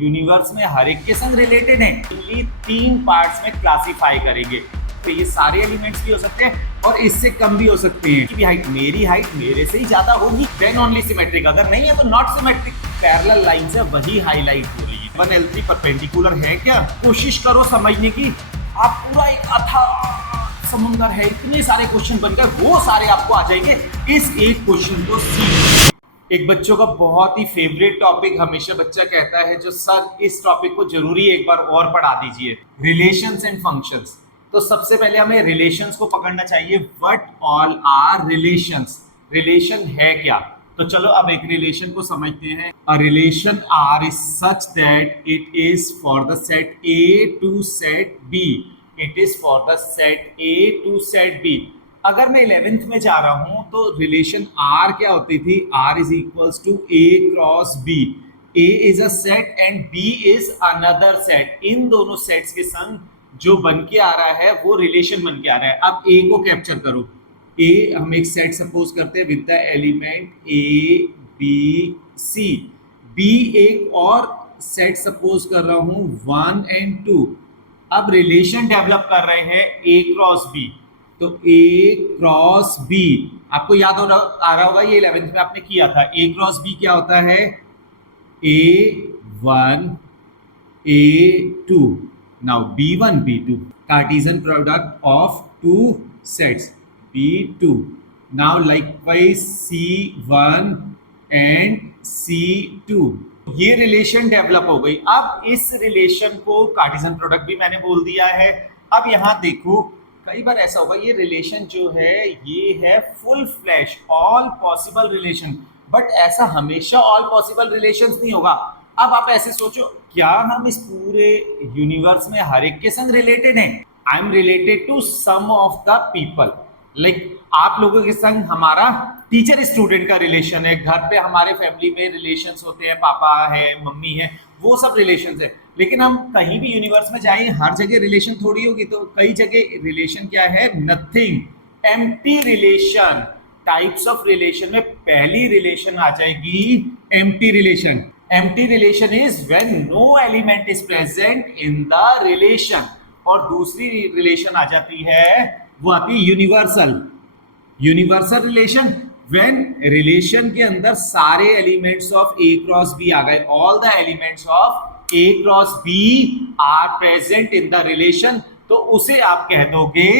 Universe में हर एक के संग रिलेटेड है। ये 3 पार्ट्स में क्लासिफाई करेंगे। तो ये सारे एलिमेंट्स भी हो सकते हैं और इससे कम भी हो सकते हैं। कि हाइट मेरी हाइट मेरे से ही ज्यादा होगी, देन ओनली सिमेट्रिक। अगर नहीं है तो नॉट सिमेट्रिक। पैरेलल लाइन से वही हाईलाइट हो रही है। 1L3 परपेंडिकुलर है क्या? कोशिश करो समझने की। आप पूरा एक अथाह समुंदर है, इतने सारे क्वेश्चन बनकर वो सारे आपको आ जाएंगे इस एक क्वेश्चन को सीख। एक बच्चों का बहुत ही फेवरेट टॉपिक, हमेशा बच्चा कहता है जो सर इस टॉपिक को जरूरी एक बार और पढ़ा दीजिए, रिलेशंस एंड फंक्शंस। तो सबसे पहले हमें रिलेशंस को पकड़ना चाहिए। What all are relations? Relation है क्या? तो चलो अब एक रिलेशन को समझते हैं। A relation R is such that it is for the set A to set B. It is for the set A to set B. अगर मैं 11th में जा रहा हूं तो रिलेशन आर क्या होती थी? R is equals to A cross B. A is a set and B is another set. इन दोनों सेट्स के संग जो बन के आ रहा है वो रिलेशन बन के आ रहा है। अब ए को कैप्चर करो। ए हम एक सेट सपोज करते हैं with the element A B C. बी एक और सेट सपोज कर रहा हूं 1 and 2। अब रिलेशन डेवलप कर रहे हैं ए क्रॉस बी। तो ए क्रॉस बी आपको याद आ रहा होगा, ये 11th में आपने किया था। ए क्रॉस बी क्या होता है? A1 A2। Now B1 B2 Cartesian product of two sets B2। Now likewise C1 and C2। ये रिलेशन डेवलप हो गई। अब इस रिलेशन को कार्टेशियन प्रोडक्ट भी मैंने बोल दिया है। अब यहां देखो, कई बार ऐसा होगा, ये रिलेशन जो है ये है full flash all possible relation, but ऐसा हमेशा ऑल पॉसिबल रिलेशंस नहीं होगा। अब आप ऐसे सोचो, क्या हम इस पूरे यूनिवर्स में हर एक के संग रिलेटेड हैं? I am related to some of the people. Like आप लोगों के संग हमारा टीचर स्टूडेंट का रिलेशन है, घर पे हमारे फैमिली में रिलेशंस होते हैं, पापा है, मम्मी है, वो सब रिलेशंस है। लेकिन हम कहीं भी यूनिवर्स में जाएं, हर जगह रिलेशन थोड़ी होगी। तो कई जगह रिलेशन क्या है? Nothing, empty relation. Types of relation में पहली रिलेशन आ जाएगी empty relation. Empty relation is when no element is present in the relation. और दूसरी रिलेशन आ जाती है, वो आती है universal. Universal relation when relation के अंदर सारे elements of A cross B आ गए। All the elements of A cross B are present in the relation, तो उसे आप कह दोगे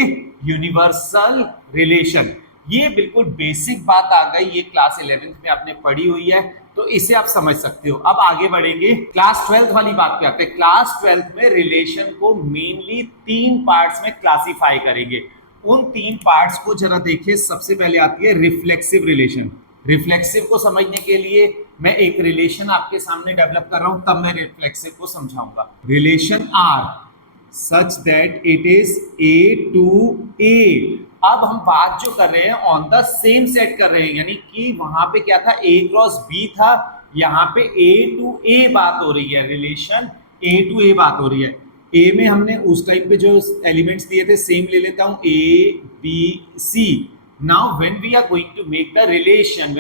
यूनिवर्सल रिलेशन। ये बिल्कुल बेसिक बात आ गई, ये क्लास 11th में आपने पढ़ी हुई है, तो इसे आप समझ सकते हो। अब आगे बढ़ेंगे, क्लास 12th वाली बात पे आते हैं। क्लास 12th में रिलेशन को मेनली 3 पार्ट्स में क्लासिफाई करेंगे। उन 3 पार्ट्स को जरा देखिए। सबसे पहले आती है रिफ्लेक्सिव रिलेशन। रिफ्लेक्सिव को समझने के लिए मैं एक रिलेशन आपके सामने डेवलप कर रहा हूं, तब मैं रिफ्लेक्सिव को समझाऊंगा। Relation R such that it is A to A. अब हम बात जो कर रहे हैं ऑन द सेम सेट कर रहे हैं, यानी कि वहां पे क्या था? ए क्रॉस बी था, यहाँ पे ए टू ए बात हो रही है। रिलेशन ए टू ए बात हो रही है। ए में हमने उस टाइम पे जो एलिमेंट्स दिए थे सेम ले लेता हूं, A B C. Now when we are going to make the relation,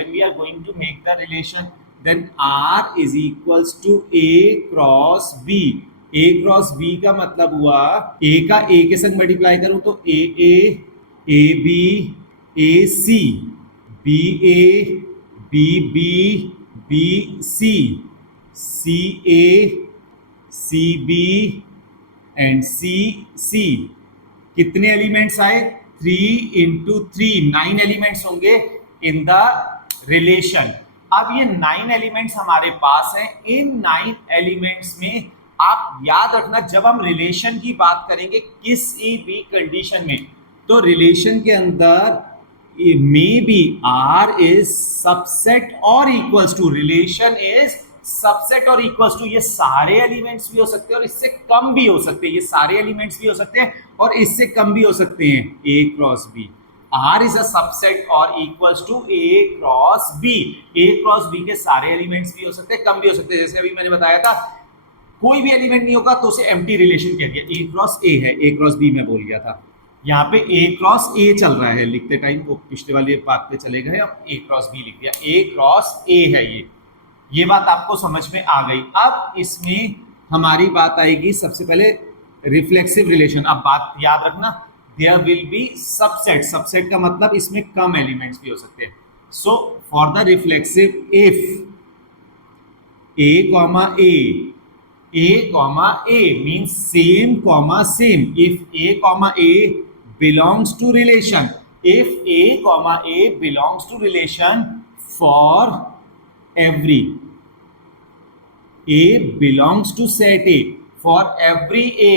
then R is equals to A cross B. A cross B का मतलब हुआ ए का ए के संग मल्टीप्लाई करूं तो A B A C, B A B B B C, C A C B and C C. कितने elements आए? 3 into 3, 9 एलिमेंट्स होंगे इन द रिलेशन। अब ये 9 एलिमेंट्स हमारे पास हैं। इन 9 एलिमेंट्स में आप याद रखना, जब हम रिलेशन की बात करेंगे किसी भी कंडीशन में, तो रिलेशन के अंदर maybe R is subset और equals to, relation is subset और इक्वल्स टू। ये सारे एलिमेंट्स भी हो सकते हैं और इससे कम भी हो सकते हैं। ये सारे एलिमेंट्स भी हो सकते हैं और इससे कम भी हो सकते हैं। A cross B, R is a subset और equals to A cross B. A cross B के सारे एलिमेंट्स भी हो सकते हैं, कम भी हो सकते हैं। जैसे अभी मैंने बताया था, कोई भी एलिमेंट नहीं होगा तो उसे एम्प्टी रिलेशन कह दिया। ए क्रॉस ए है, ए क्रॉस बी में बोल गया था। यहाँ पे ए क्रॉस ए चल रहा है, लिखते टाइम वो पिछले वाले बात पे चले गए, हम ए क्रॉस बी लिख दिया। ए क्रॉस ए है ये। ये बात आपको समझ में आ गई। अब इसमें हमारी बात आएगी सबसे पहले रिफ्लेक्सिव रिलेशन। अब बात याद रखना, there will be subset. Subset का मतलब इसमें कम एलिमेंट्स भी हो सकते हैं। So for the reflexive, if a comma a means same comma same. If a comma a belongs to relation, if a comma a belongs to relation for every a belongs to set a, for every a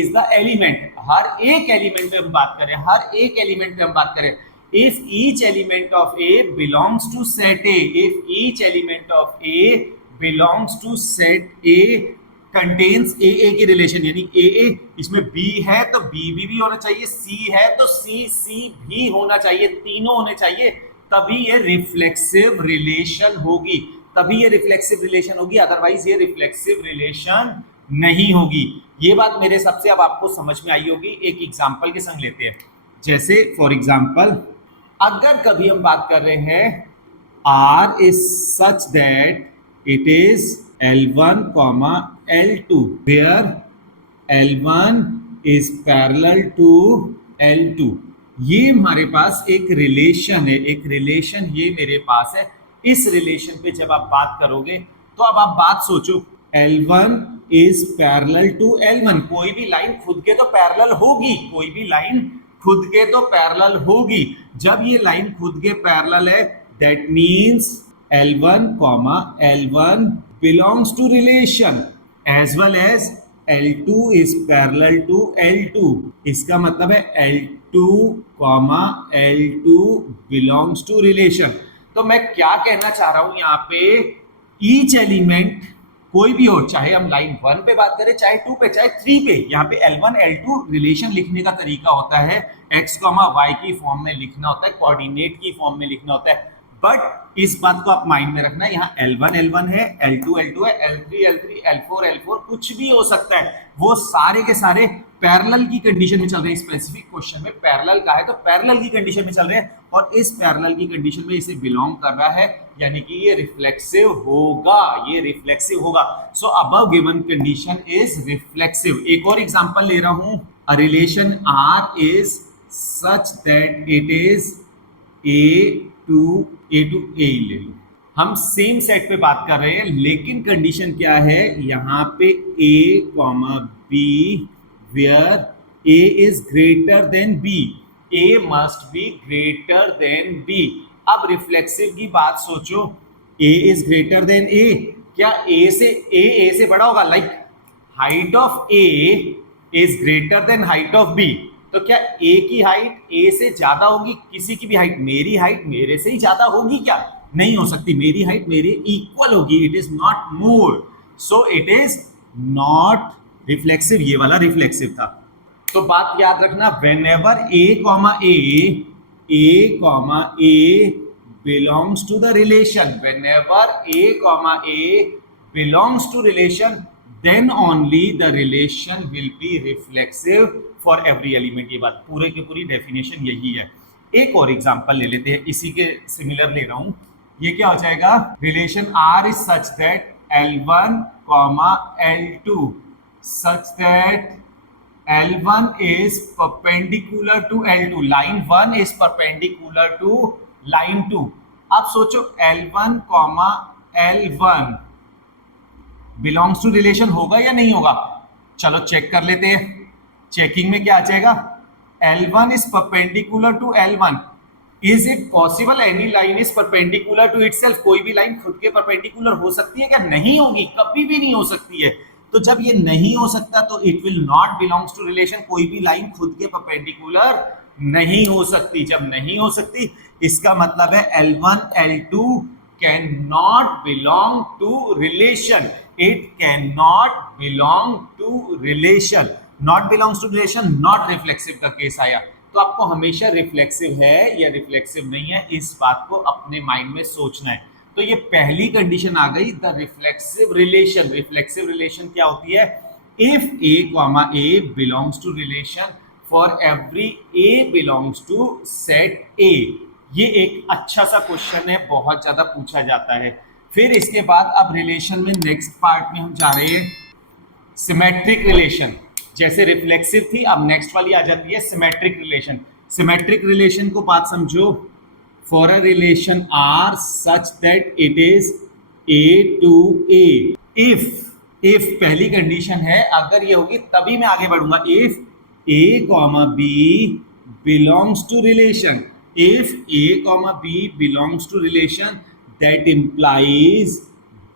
is the element, हर एक element पे हम बात करें, हर एक element पे हम बात करें, if each element of a belongs to set a, if each element of a belongs to set a contains a की रिलेशन, यानी a इसमें b है तो b भी होना चाहिए, c है तो c भी होना चाहिए, तीनों होने चाहिए, तभी ये रिफ्लेक्सिव रिलेशन होगी, तभी ये रिफ्लेक्सिव रिलेशन होगी, अदरवाइज ये रिफ्लेक्सिव रिलेशन नहीं होगी। ये बात मेरे हिसाब से अब आपको समझ में आई होगी। एक एग्जांपल के संग लेते हैं, जैसे फॉर एग्जांपल अगर कभी हम बात कर रहे हैं R is such that it is L1, L2 where L1 is parallel to L2, ये हमारे पास एक रिलेशन है, एक रिलेशन ये मेरे पास है। इस रिलेशन पे जब आप बात करोगे तो अब आप बात सोचो, L1 is parallel to L1, कोई भी लाइन खुद के तो पैरेलल होगी, कोई भी लाइन खुद के तो पैरेलल होगी। जब ये लाइन खुद के पैरेलल है, that means L1, L1 belongs to relation as well as L2 is parallel to L2। इसका मतलब है L2, L2 belongs to relation। तो मैं क्या कहना चाह रहा हूं यहाँ पे, ईच एलिमेंट कोई भी हो, चाहे हम लाइन 1 पे बात करें, चाहे 2 पे, चाहे 3 पे, यहाँ पे L1, L2 रिलेशन लिखने का तरीका होता है x, y की फॉर्म में लिखना होता है, कोऑर्डिनेट की फॉर्म में लिखना होता है। बट इस बात को आप माइंड में रखना, यहाँ L1, L1 है, L2, L2 है, L3, L3, L4, L4 कुछ भी हो सकता है, वो सारे के सारे पैरेलल की कंडीशन में चल रहे हैं। स्पेसिफिक क्वेश्चन में पैरेलल का है तो पैरेलल की कंडीशन में चल रहे हैं, और इस पैरेलल की कंडीशन में इसे बिलोंग कर रहा है, यानी कि ये रिफ्लेक्सिव होगा, ये रिफ्लेक्सिव होगा। So above given condition is reflexive. एक और एग्जांपल ले रहा हूं, a relation R is such that it is A to A ले लो, हम सेम सेट पे बात कर रहे हैं, लेकिन कंडीशन क्या है, यहाँ पे A, B where A is greater than B, A must be greater than B। अब रिफ्लेक्सिव की बात सोचो, A is greater than A, क्या A से बड़ा होगा, like height of A is greater than height of B, तो क्या A की हाइट A से ज्यादा होगी, किसी की भी हाइट, मेरी हाइट मेरे से ही ज्यादा होगी क्या, नहीं हो सकती, मेरी हाइट मेरे इक्वल होगी, it is not more, so it is not reflexive. ये वाला रिफ्लेक्सिव था। तो बात याद रखना, whenever A, A belongs to the relation, whenever A belongs to relation, then only the relation will be reflexive for every element। ये बात पूरे की पूरी डेफिनेशन यही है। एक और एग्जांपल ले लेते हैं, इसी के सिमिलर ले रहा हूं। ये क्या हो जाएगा, relation R is such that L1, L2 such that L1 is perpendicular to L2, line 1 is perpendicular to line 2। अब सोचो L1, L1 belongs to relation होगा या नहीं होगा, चलो चेक कर लेते हैं। चेकिंग में क्या आ जाएगा, L1 is perpendicular to L1, is it possible any line is perpendicular to itself, कोई भी लाइन खुद के परपेंडिकुलर हो सकती है क्या, नहीं होगी, कभी भी नहीं हो सकती है। तो जब ये नहीं हो सकता तो it will not belongs to relation, कोई भी लाइन खुद के परपेंडिकुलर नहीं हो सकती। जब नहीं हो सकती इसका मतलब है L1, L2 can not belong to relation, it can not belong to relation, not belongs to relation, not reflexive का केस आया। तो आपको हमेशा रिफ्लेक्सिव है या रिफ्लेक्सिव नहीं है, इस बात को अपने माइंड में सोचना है। तो ये पहली कंडीशन आ गई, the reflexive relation. Reflexive relation क्या होती है, if A, belongs to relation for every A belongs to set A। ये एक अच्छा सा क्वेश्चन है, बहुत ज्यादा पूछा जाता है। फिर इसके बाद अब रिलेशन में नेक्स्ट पार्ट में हम जा रहे हैं सिमेट्रिक रिलेशन। जैसे रिफ्लेक्सिव थी, अब नेक्स्ट वाली आ जाती है सिमेट्रिक रिलेशन। सिमेट्रिक रिलेशन को बात समझो, for a relation R such that it is A to A, if पहली कंडीशन है, अगर ये होगी तभी मैं आगे बढ़ूंगा। If A comma B belongs to relation, if A comma B belongs to relation that implies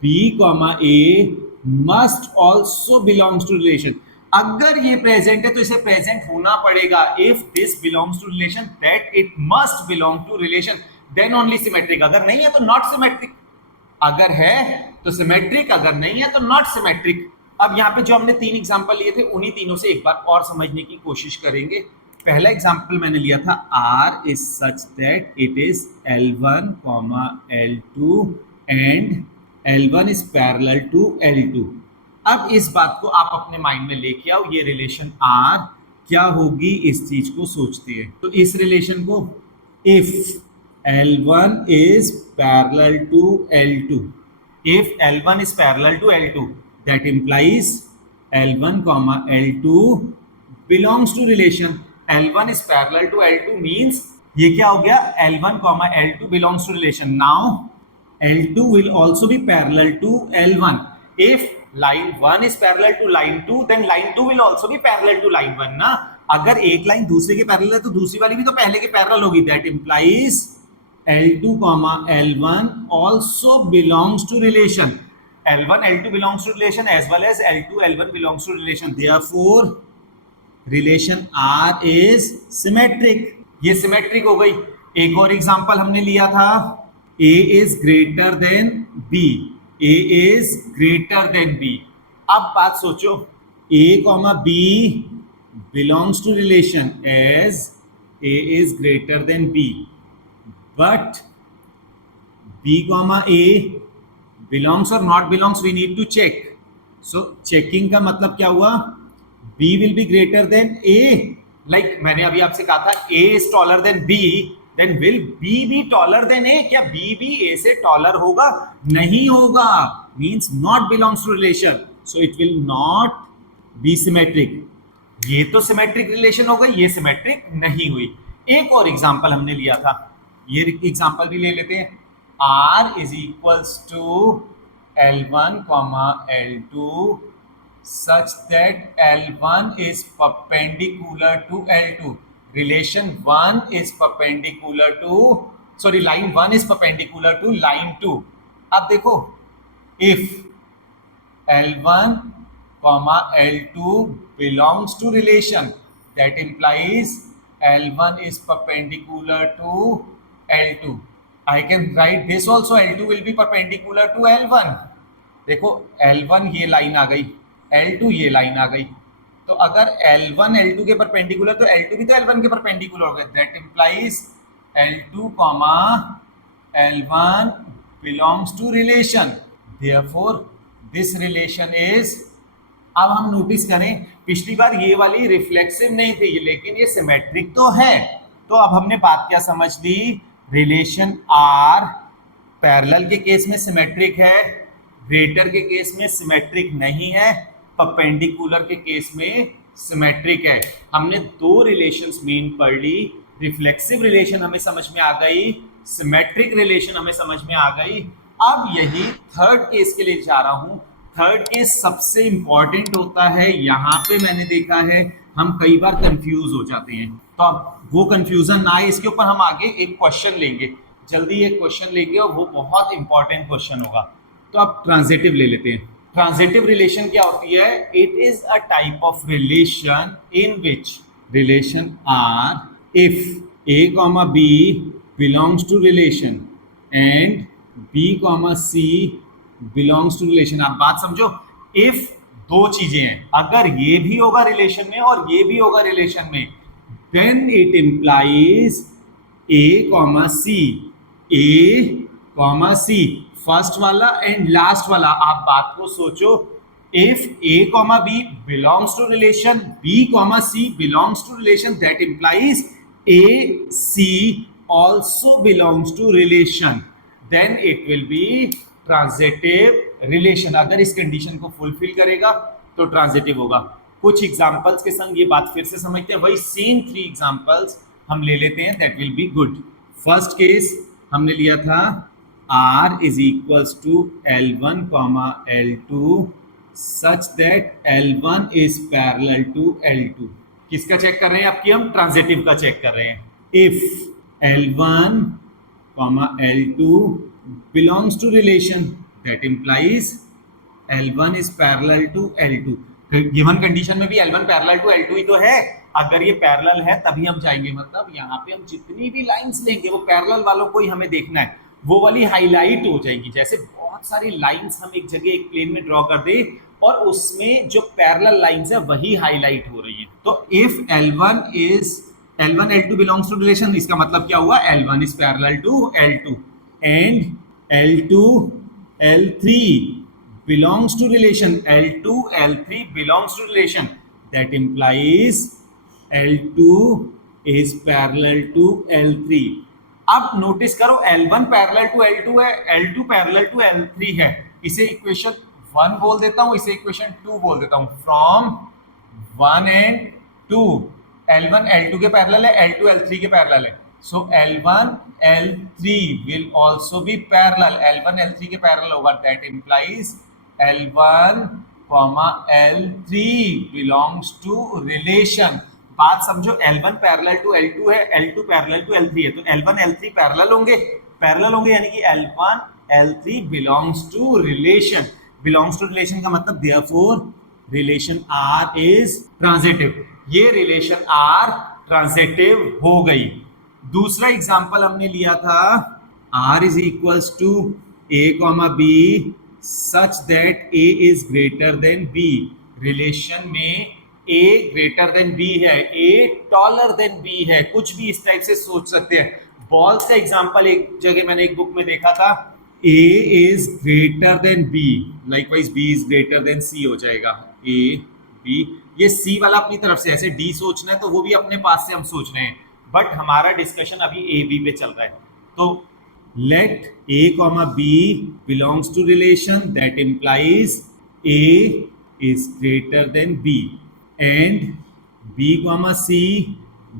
B comma A must also belongs to relation. अगर ये प्रेजेंट है तो इसे प्रेजेंट होना पड़ेगा। If this belongs to relation that it must belong to relation, then only symmetric. अगर नहीं है तो नॉट सिमेट्रिक, अगर है तो सिमेट्रिक, अगर नहीं है तो नॉट सिमेट्रिक। अब यहाँ पे जो हमने 3 एग्जांपल लिए थे उन्हीं तीनों से एक बार और समझने की कोशिश करेंगे। पहला एग्जांपल मैंने लिया था R is such that it is L1, L2 and L1 is parallel to L2। अब इस बात को आप अपने माइंड में लेके आओ, ये रिलेशन R क्या होगी इस चीज को सोचते हैं। तो इस रिलेशन को if L1 is parallel to L2, if L1 is parallel to L2, that implies L1 comma L2 belongs to relation. L1 is parallel to L2 means ये क्या हो गया, L1 comma L2 belongs to relation. Now L2 will also be parallel to L1. If line 1 is parallel to line 2, then line 2 will also be parallel to line 1 ना। अगर एक line दूसरे के parallel है तो दूसरी वाली भी तो पहले के पैरेलल होगी। That implies L2 comma L1 also belongs to relation. L1 L2 belongs to relation as well as L2 L1 belongs to relation. Therefore relation R is symmetric. ये सिमेट्रिक हो गई। एक और एग्जांपल हमने लिया था, A is greater than B, A is greater than B। अब बात सोचो, A comma B belongs to relation as A is greater than B, but B comma A belongs or not belongs we need to check. So checking का मतलब क्या हुआ, B will be greater than A। Like मैंने अभी आपसे कहा था A is taller than B, then will B be taller than A? क्या B भी A से taller होगा? नहीं होगा, means not belongs to relation, so it will not be symmetric। ये तो सिमेट्रिक रिलेशन हो गई, ये सिमेट्रिक नहीं हुई। एक और एग्जांपल हमने लिया था, ये एग्जांपल भी ले लेते हैं। R is equals to L1 comma L2 such that L1 is perpendicular to L2। Relation 1 is perpendicular to, sorry, line 1 is perpendicular to line 2। अब देखो, if L1 comma L2 belongs to relation, that implies L1 is perpendicular to L2। I can write this also, L2 will be perpendicular to L1। देखो L1 ये line आ गई, L2 ये line आ गई, तो अगर L1 L2 के perpendicular तो L2 भी तो L1 के परपेंडिकुलर हो गए। That implies L2 comma L1 belongs to relation, therefore this relation is। अब हम नोटिस करें, पिछली बार ये वाली रिफ्लेक्सिव नहीं थी लेकिन ये सिमेट्रिक तो है। तो अब हमने बात क्या समझ ली, रिलेशन R पैरेलल के केस में सिमेट्रिक है, ग्रेटर के केस में सिमेट्रिक नहीं है, परपेंडिकुलर के केस में सिमेट्रिक है। हमने 2 रिलेशंस मेन पढ़ ली, रिफ्लेक्सिव रिलेशन हमें समझ में आ गई, सिमेट्रिक रिलेशन हमें समझ में आ गई। अब यही थर्ड केस के लिए जा रहा हूं। थर्ड केस सबसे इंपॉर्टेंट होता है। यहाँ पे मैंने देखा है हम कई बार कंफ्यूज हो जाते हैं, तो अब वो कंफ्यूजन ना आए इसके ऊपर हम आगे एक क्वेश्चन लेंगे, जल्दी एक क्वेश्चन लेंगे और वो बहुत इंपॉर्टेंट क्वेश्चन होगा। तो अब ट्रांजिटिव ले लेते हैं। ट्रांजिटिव रिलेशन क्या होती है, it is a type of relation in which relation R if A comma B belongs to relation and B comma C belongs to relation. आप बात समझो, इफ 2 चीजें हैं, अगर ये भी होगा रिलेशन में और ये भी होगा रिलेशन में, then it implies A comma C, A comma C, first वाला एंड लास्ट वाला। आप बात को सोचो, if A comma B belongs to relation, B comma C belongs to relation, that implies A C also belongs to relation, then it will be transitive relation. अगर इस condition को fulfil करेगा तो ट्रांजिटिव होगा। कुछ एग्जांपल्स के संग ये बात फिर से समझते हैं, वही सेम 3 एग्जांपल्स हम ले लेते हैं, that will be good. First case हमने लिया था R is equals to L1 comma L2 such that L1 is parallel to L2। किसका चेक कर रहे हैं? आपकी हम ट्रांजिटिव का चेक कर रहे हैं। If L1 comma L2 belongs to relation that implies L1 is parallel to L2। Given condition में भी L1 पैरेलल टू L2 ही तो है। अगर ये पैरेलल है तभी हम जाएंगे, मतलब यहाँ पे हम जितनी भी लाइंस लेंगे वो पैरेलल वालों को ही हमें देखना है, वो वाली हाईलाइट हो जाएगी। जैसे बहुत सारी लाइंस हम एक जगह एक प्लेन में ड्रॉ कर दे और उसमें जो पैरेलल लाइंस है वही हाईलाइट हो रही है। तो if L1 L2 belongs to relation, इसका मतलब क्या हुआ? L1 is parallel to L2 and L2 L3 belongs to relation, L2 L3 belongs to relation, that implies L2 is parallel to L3। अब नोटिस करो L1 पैरेलल टू L2 है, L2 parallel to L3 है। इसे equation 1 बोल देता हूं, इसे equation 2 बोल देता हूं। फ्रॉम 1 and 2 L1 L2 के पैरेलल है, L2 L3 के पैरेलल है। So L1 L3 will also be parallel, L1 L3 के पैरेलल होगा, that implies L1 L3 belongs to relation. बात समझो, L1 पैरेलल टू L2 है, L2 पैरेलल टू L3 है, तो L1 L3 पैरेलल होंगे यानी कि L1 L3 belongs to relation. Belongs to relation का मतलब therefore relation R is transitive. ये रिलेशन R ट्रांजिटिव हो गई। दूसरा एग्जांपल हमने लिया था R is equals to A comma B such that A is greater than B। Relation में A ग्रेटर देन B है, A टॉलर देन B है, कुछ भी इस टाइप से सोच सकते हैं। बॉल्स का एग्जांपल एक जगह मैंने एक बुक में देखा था, A is greater than B, likewise B is greater than C हो जाएगा। A B, ये C वाला अपनी तरफ से, ऐसे D सोचना है तो वो भी अपने पास से हम सोच रहे हैं, बट हमारा डिस्कशन अभी A B पे चल रहा है। तो let A comma B belongs to relation that implies A is greater than B and B comma C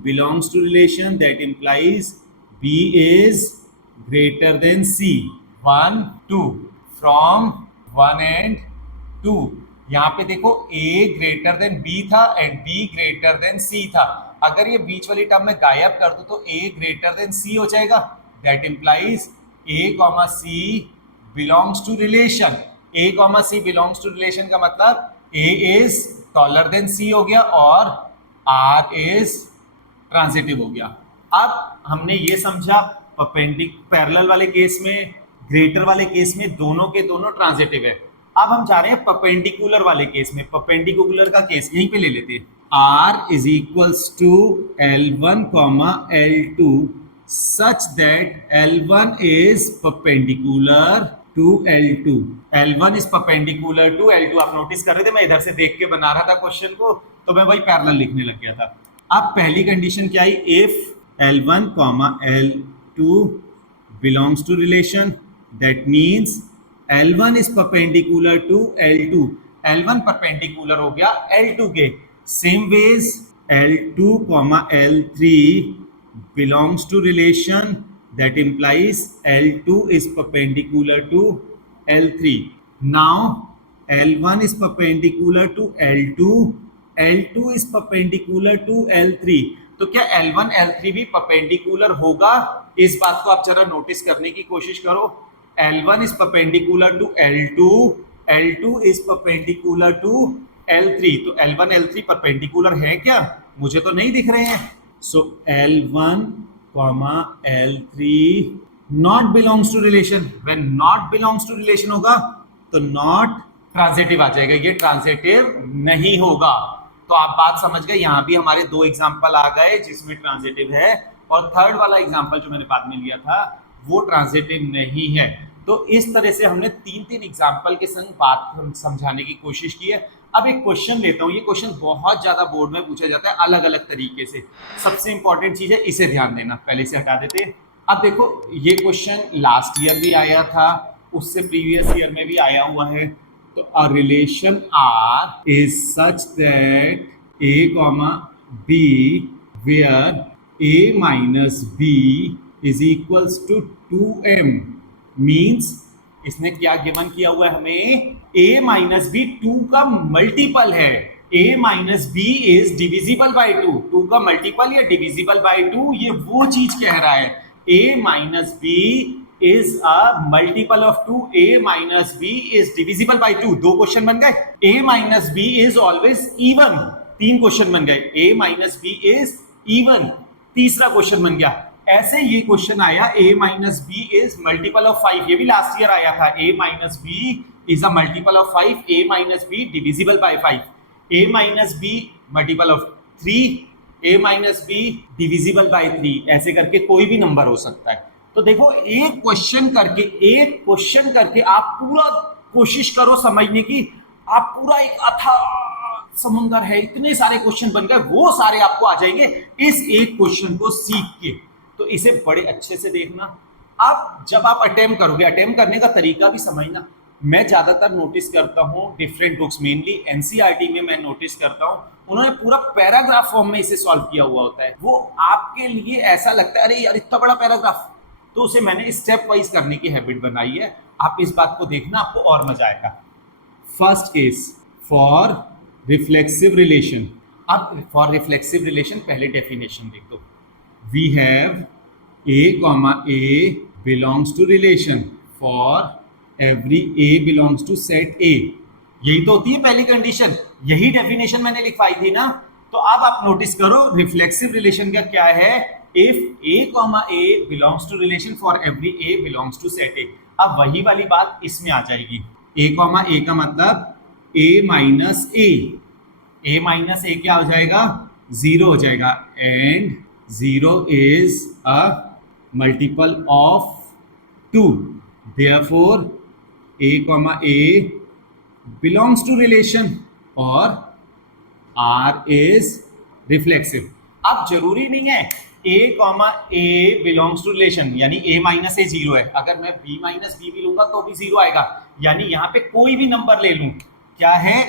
belongs to relation that implies B is greater than C। 1 2 from 1 and 2 यहाँ पे देखो A greater than B था and B greater than C था। अगर ये बीच वाली term में गायब कर दो तो A ग्रेटर देन C हो जाएगा, that implies A comma C belongs to relation. A comma C belongs to relation का मतलब A is taller than C हो गया और R इज ट्रांजिटिव हो गया। अब हमने ये समझा पैरेलल वाले केस में, ग्रेटर वाले केस में दोनों के दोनों ट्रांजिटिव है। अब हम जा रहे हैं परपेंडिकुलर वाले केस में। परपेंडिकुलर का केस यहीं पे ले लेते हैं। R is equals to L1 comma L2 such that L1 is perpendicular to L2। L1 is perpendicular to L2। आप नोटिस कर रहे थे मैं इधर से देख के बना रहा था क्वेश्चन को, तो मैं वही पैरेलल लिखने लग गया था। अब पहली कंडीशन क्या आई? If L1 comma L2 belongs to relation, that means L1 is perpendicular to L2। L1 perpendicular हो गया L2 के। Same ways L2 comma L3 belongs to relation that implies L2 is perpendicular to L3। Now L1 is perpendicular to L2, L2 is perpendicular to L3। तो क्या L1 L3 भी perpendicular होगा? इस बात को आप जरा नोटिस करने की कोशिश करो। L1 is perpendicular to L2, L2 is perpendicular to L3। तो L1 L3 परपेंडिकुलर है क्या? मुझे तो नहीं दिख रहे हैं। So L1 comma L3 not belongs to relation। When not belongs to relation होगा तो not ट्रांजिटिव आ जाएगा, ये ट्रांजिटिव नहीं होगा। तो आप बात समझ गए। यहाँ भी हमारे 2 एग्जाम्पल आ गए जिसमें ट्रांजिटिव है, और थर्ड वाला एग्जाम्पल जो मैंने बाद में लिया था वो ट्रांजिटिव नहीं है। तो इस तरह से हमने 3 एग्जाम्पल के संग बात समझाने की कोशिश की है। अब एक क्वेश्चन लेता हूँ, ये क्वेश्चन बहुत ज्यादा बोर्ड में पूछा जाता है अलग अलग तरीके से। सबसे इंपॉर्टेंट चीज है, इसे ध्यान देना, पहले से हटा देते हैं। अब देखो ये क्वेश्चन लास्ट ईयर भी आया था, उससे प्रीवियस ईयर में भी आया हुआ है। तो a relation R is such that A comma B where A minus B is equals to 2m means इसने क्या गिवन किया हुआ है हमें, a माइनस बी 2 का मल्टीपल है। a minus B is divisible by 2 का मल्टीपल या डिविजिबल बाई 2, ये वो चीज कह रहा है। a minus B is a multiple of 2, a minus B is divisible by 2। दो क्वेश्चन बन गए। a minus B is always even, तीन क्वेश्चन बन गए। a minus B is even, तीसरा क्वेश्चन बन गया। ऐसे ये क्वेश्चन आया a minus B is multiple of 5, ये भी लास्ट ईयर आया था। a minus B is a multiple of 5, a minus B divisible bye 5, a minus B multiple of 3, a minus B divisible by 3, ऐसे करके कोई भी number हो सकता है। तो देखो एक क्वेश्चन करके आप पूरा कोशिश करो समझने की, आप पूरा एक अथाह समुंदर है, इतने सारे क्वेश्चन बन गए, वो सारे आपको आ जाएंगे इस एक क्वेश्चन को सीख के। तो इसे बड़े अच्छे से देखना। अब जब आप अटेम्प्ट करोगे, अटेम्प्ट करने का तरीका भी समझना। मैं ज्यादातर नोटिस करता हूँ डिफरेंट बुक्स, मेनली एनसीईआरटी में मैं नोटिस करता हूँ, उन्होंने पूरा पैराग्राफ फॉर्म में इसे सॉल्व किया हुआ होता है। वो आपके लिए ऐसा लगता है अरे यार इतना बड़ा पैराग्राफ, तो उसे मैंने स्टेप वाइज करने की हैबिट बनाई है। आप इस बात को देखना, आपको और मजा आएगा। First case for reflexive relation. अब फॉर रिफ्लेक्सिव रिलेशन पहले डेफिनेशन देख दो। We have a comma a belongs to relation for every a belongs to set A। यही तो होती है पहली कंडीशन, यही डेफिनेशन मैंने लिखवाई थी ना। तो अब आप नोटिस करो रिफ्लेक्सिव रिलेशन का क्या है, if a comma a belongs to relation for every a belongs to set A। अब वही वाली बात इसमें आ जाएगी। a comma a का मतलब a माइनस a क्या हो जाएगा, 0 हो जाएगा, and 0 is a multiple of 2, therefore a comma a belongs to relation और R is reflexive। अब जरूरी नहीं है a comma a belongs to relation यानी a माइनस a 0 है, अगर मैं b माइनस b भी लूंगा तो भी 0 आएगा। यानी यहाँ पे कोई भी नंबर ले लूं, क्या है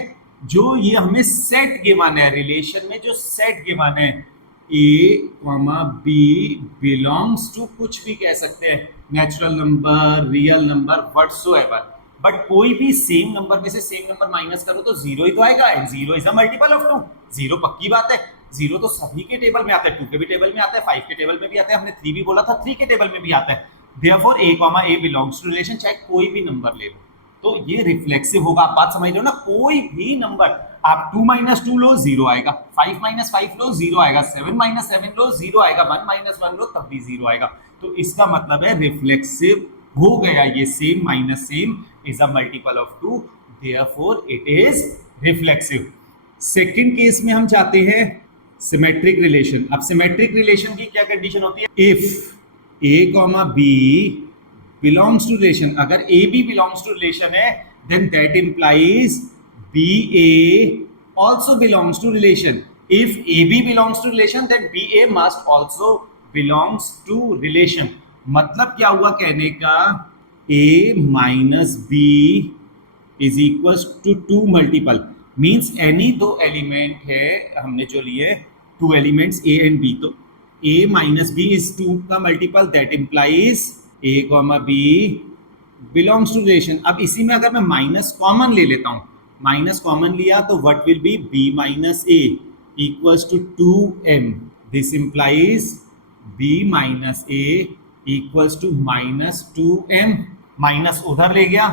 जो ये हमें सेट गिवन है, रिलेशन में जो सेट गिवन है a comma b belongs to, कुछ भी कह सकते हैं, natural number, real number, whatsoever, but कोई भी सेम नंबर में से सेम नंबर माइनस करो तो 0 ही तो आएगा। 0 इज अ मल्टीपल ऑफ 2, 0 पक्की बात है। 0 तो सभी के टेबल में आता है, 2 के भी टेबल में आता है, 5 के टेबल में भी आता है, हमने 3 भी बोला था, 3 के टेबल में भी आता है। Therefore a comma a belongs to relation, चाहे कोई भी नंबर ले लो तो ये रिफ्लेक्सिव होगा। आप बात समझ रहे हो ना, कोई भी नंबर आप 2 माइनस 2 लो 0 आएगा, 5 माइनस 5 लो 0 आएगा, 7 माइनस 7 लो 0 आएगा, 1 माइनस 1 लो तब भी 0 आएगा। तो इसका मतलब है रिफ्लेक्सिव हो गया, ये same minus same is a multiple of 2, therefore it is reflexive. Second case में हम जाते हैं सिमेट्रिक रिलेशन। अब सिमेट्रिक रिलेशन की क्या कंडीशन होती है, if a comma b belongs to relation, अगर a b belongs to relation है then that implies b a also belongs to relation। if a b belongs to relation then b a must also belongs to relation। मतलब क्या हुआ कहने का, a minus b is equals to 2 multiple means any दो element है, हमने जो लिए 2 एलिमेंट्स a and b, तो a minus b is 2 का multiple, that implies a comma b belongs to relation. अब इसी में अगर मैं माइनस कॉमन ले लेता हूं, माइनस कॉमन लिया तो what will be b minus a equals to 2m, this implies b minus a equals to minus 2m, minus उधर ले गया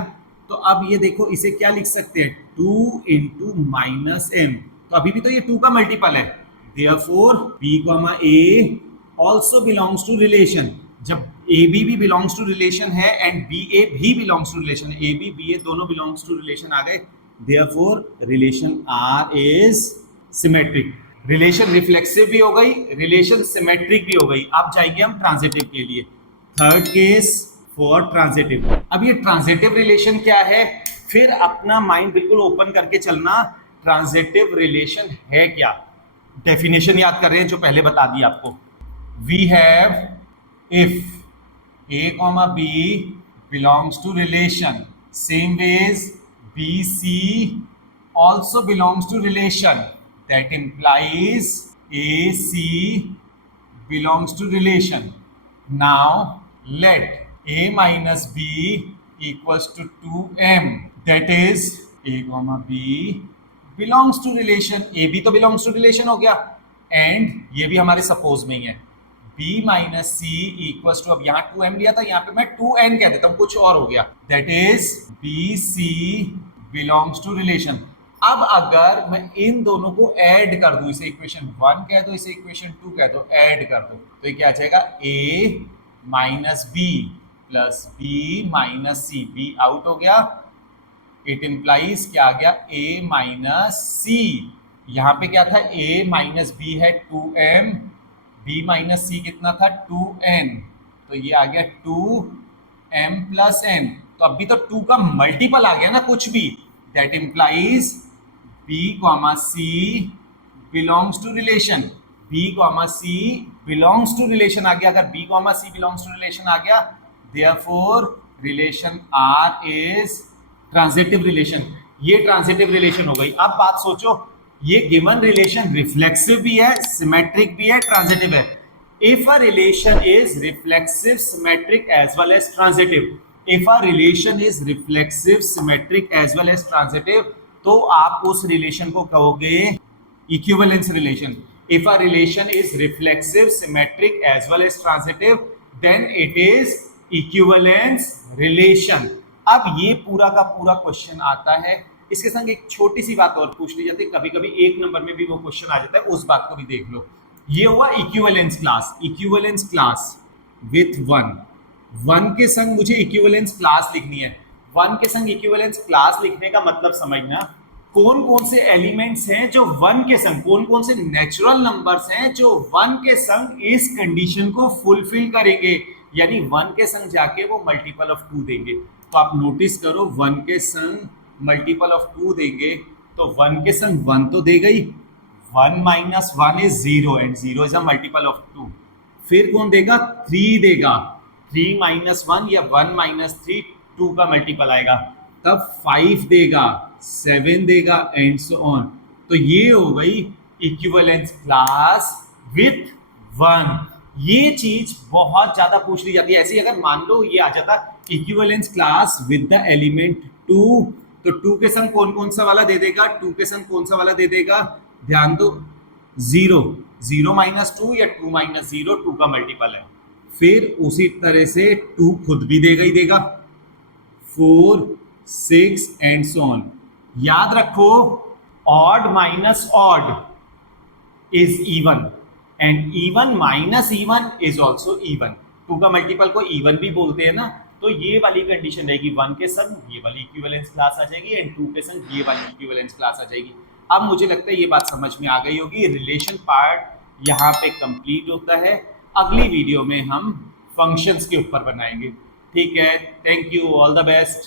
तो अब ये देखो इसे क्या लिख सकते हैं, 2 इंटू माइनस m, तो अभी भी तो ये 2 का मल्टीपल है, therefore b comma a also belongs to relation. जब ए बी भी बिलोंग्स टू रिलेशन है एंड बी ए भी बिलोंग्स टू रिलेशन है, ए बी ए दोनों बिलोंग्स टू रिलेशन आ गए, therefore relation R is symmetric. Relation reflexive भी हो गई, रिलेशन सिमेट्रिक भी हो गई। अब जाएंगे हम ट्रांजिटिव के लिए। Third case for transitive. अब ये ट्रांजिटिव रिलेशन क्या है, फिर अपना माइंड बिल्कुल ओपन करके चलना। ट्रांजिटिव रिलेशन है क्या, डेफिनेशन याद कर रहे हैं जो पहले बता दी आपको। We have if a comma b belongs to relation. Same ways BC also belongs to relation. That implies AC belongs to relation. Now let A minus B equals to 2m. That is A comma B belongs to relation. A B तो belongs to relation हो गया, and ये भी हमारे suppose में ही है. B minus C equals to, अब यहाँ 2m लिया था, यहाँ पे मैं 2n कह देता हूँ, कुछ और हो गया. That is BC belongs to relation. अब अगर मैं इन दोनों को ऐड कर दूं, इसे इक्वेशन 1 कह दो, इसे इक्वेशन 2 कह दो, ऐड कर दो, तो ये क्या आ जाएगा? A minus B plus B minus C. B out हो गया. इट इंप्लाइज क्या आ गया? A minus C. यहाँ पे क्या था? A माइनस बी है 2m, b माइनस सी कितना था? 2n. तो ये आ गया 2m प्लस n. तो अभी तो 2 का मल्टीपल आ गया ना कुछ भी. That implies b comma c belongs to relation. b comma c belongs to relation आ गया. अगर b comma c belongs to relation आ गया, therefore relation r is transitive relation. ये ट्रांजिटिव रिलेशन हो गई. अब बात सोचो, ये गिवन रिलेशन रिफ्लेक्सिव भी है, सिमेट्रिक भी है, ट्रांजिटिव है. If a relation is reflexive, symmetric as well as transitive, if a relation is reflexive, symmetric as well as transitive, तो आप उस रिलेशन को कहोगे equivalence relation. If a relation is reflexive, symmetric as well as transitive, then it is equivalence relation. अब ये पूरा का पूरा क्वेश्चन आता है. इसके संग एक छोटी सी बात और पूछ ली जाती है, कभी कभी एक नंबर में भी वो क्वेश्चन आ जाता है, उस बात को भी देख लो. ये हुआ equivalence class. Equivalence class with 1 के संग मुझे इक्विवेलेंस क्लास लिखनी है. 1 के संग इक्विवेलेंस क्लास लिखने का मतलब समझना, कौन कौन से एलिमेंट्स हैं जो 1 के संग, कौन कौन से नेचुरल नंबर्स हैं जो 1 के संग इस कंडीशन को फुलफिल करेंगे, यानी 1 के संग जाके वो मल्टीपल ऑफ 2 देंगे. तो आप नोटिस करो, 1 के संग मल्टीपल ऑफ 2 देंगे तो 1 के संग 1 तो देगा ही. 1 minus 1 is 0 and 0 is a multiple of 2. फिर कौन देगा? 3 देगा. 3 माइनस 1 या 1 माइनस 3 2 का मल्टीपल आएगा. तब 5 देगा, 7 देगा एंड सो ऑन. तो ये हो गई इक्विवेलेंस क्लास विथ 1. ये चीज बहुत ज्यादा पूछ ली जाती है. ऐसे अगर मान लो ये आ जाता equivalence class with the element 2, तो 2 के संग कौन कौन सा वाला दे देगा? 2 के संग कौन सा वाला दे देगा? ध्यान दो, 0, 0 माइनस 2 या 2 माइनस 0 2 का मल्टीपल है. फिर उसी तरह से 2 खुद भी देगा ही देगा. 4, 6 एंड सो ऑन. याद रखो, odd minus odd is even and even minus even is also even. 2 का मल्टीपल को इवन भी बोलते हैं ना. तो ये वाली कंडीशन रहेगी, 1 के संग ये वाली इक्विवेलेंस क्लास आ जाएगी एंड 2 के संग ये वाली इक्विवेलेंस क्लास आ जाएगी. अब मुझे लगता है ये बात समझ में आ गई होगी. रिलेशन पार्ट यहाँ पे कंप्लीट होता है. अगली वीडियो में हम फंक्शंस के ऊपर बनाएंगे. ठीक है, thank you, all the best.